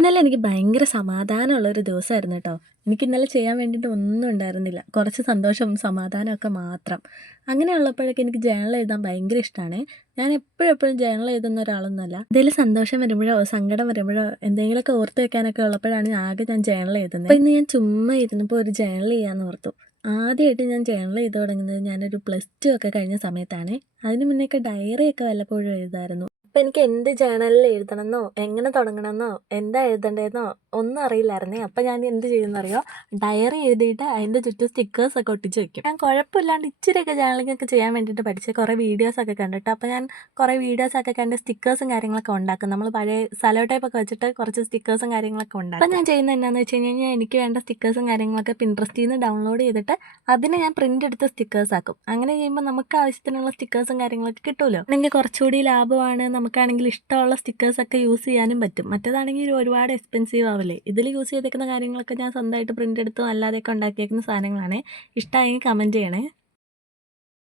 ഇന്നലെ എനിക്ക് ഭയങ്കര സമാധാനമുള്ളൊരു ദിവസമായിരുന്നു കേട്ടോ. എനിക്കിന്നലെ ചെയ്യാൻ വേണ്ടിയിട്ട് ഒന്നും ഉണ്ടായിരുന്നില്ല. കുറച്ച് സന്തോഷവും സമാധാനമൊക്കെ മാത്രം. അങ്ങനെയുള്ളപ്പോഴൊക്കെ എനിക്ക് ജേർണൽ എഴുതാൻ ഭയങ്കര ഇഷ്ടമാണ്. ഞാൻ എപ്പോഴും ജേർണൽ എഴുതുന്ന ഒരാളൊന്നുമല്ല. എന്തെങ്കിലും സന്തോഷം വരുമ്പോഴോ സങ്കടം വരുമ്പോഴോ എന്തെങ്കിലുമൊക്കെ ഓർത്ത് വെക്കാനൊക്കെ ഉള്ളപ്പോഴാണ് ഞാൻ ജേർണൽ എഴുതുന്നത്. അപ്പോൾ ഇന്ന് ഞാൻ ചുമ്മാ ഇരുന്നപ്പോൾ ഒരു ജേർണൽ ചെയ്യാമെന്ന് ഓർത്തു. ആദ്യമായിട്ട് ഞാൻ ജേർണൽ ചെയ്ത് തുടങ്ങുന്നത് ഞാനൊരു +2 ഒക്കെ കഴിഞ്ഞ സമയത്താണ്. അതിന് മുന്നേയൊക്കെ ഡയറിയൊക്കെ വല്ലപ്പോഴും എഴുതായിരുന്നു. അപ്പം എനിക്ക് എന്ത് ജേർണലിൽ എഴുതണമെന്നോ എങ്ങനെ തുടങ്ങണമെന്നോ എന്താ എഴുതേണ്ടതെന്നോ ഒന്നും അറിയില്ലായിരുന്നേ. അപ്പം ഞാൻ എന്ത് ചെയ്യുമെന്നറിയോ, ഡയറി എഴുതിയിട്ട് അതിൻ്റെ ചുറ്റും സ്റ്റിക്കേഴ്സൊക്കെ ഒട്ടിച്ച് വെക്കും. ഞാൻ കുഴപ്പമില്ലാണ്ട് ഇച്ചിരിയൊക്കെ ജേർണലിംഗ് ഒക്കെ ചെയ്യാൻ വേണ്ടിയിട്ട് പഠിച്ച് കുറേ വീഡിയോസൊക്കെ കണ്ടിട്ട് അപ്പം ഞാൻ കുറേ വീഡിയോസൊക്കെ കണ്ട് സ്റ്റിക്കേഴ്സും കാര്യങ്ങളൊക്കെ ഉണ്ടാക്കും. നമ്മൾ പഴയ സലോ ടേപ്പൊക്കെ വെച്ചിട്ട് കുറച്ച് സ്റ്റിക്കേഴ്സും കാര്യങ്ങളൊക്കെ ഉണ്ടാക്കും. അപ്പം ഞാൻ ചെയ്യുന്നത് എന്താണെന്ന് വെച്ച് കഴിഞ്ഞാൽ എനിക്ക് വേണ്ട സ്റ്റിക്കേഴ്സും കാര്യങ്ങളൊക്കെ പിൻട്രസ്റ്റിൽ നിന്ന് ഡൗൺലോഡ് ചെയ്തിട്ട് അതിനെ ഞാൻ പ്രിൻ്റ് എടുത്ത് സ്റ്റിക്കേഴ്സ് ആക്കും. അങ്ങനെ ചെയ്യുമ്പോൾ നമുക്ക് ആവശ്യത്തിനുള്ള സ്റ്റിക്കേഴ്സും കാര്യങ്ങളൊക്കെ കിട്ടുമല്ലോ. അല്ലെങ്കിൽ കുറച്ചുകൂടി ലാഭമാണ്. നമുക്കാണെങ്കിൽ ഇഷ്ടമുള്ള സ്റ്റിക്കേഴ്സൊക്കെ യൂസ് ചെയ്യാനും പറ്റും. മറ്റേതാണെങ്കിൽ ഒരുപാട് എക്സ്പെൻസീവ് ആവില്ലേ. ഇതിൽ യൂസ് ചെയ്തേക്കുന്ന കാര്യങ്ങളൊക്കെ ഞാൻ സ്വന്തമായിട്ട് പ്രിൻ്റ് എടുത്തും അല്ലാതെയൊക്കെ ഉണ്ടാക്കിയേക്കുന്ന സാധനങ്ങളാണ്. ഇഷ്ടമായെങ്കിൽ കമൻറ്റ് ചെയ്യണേ.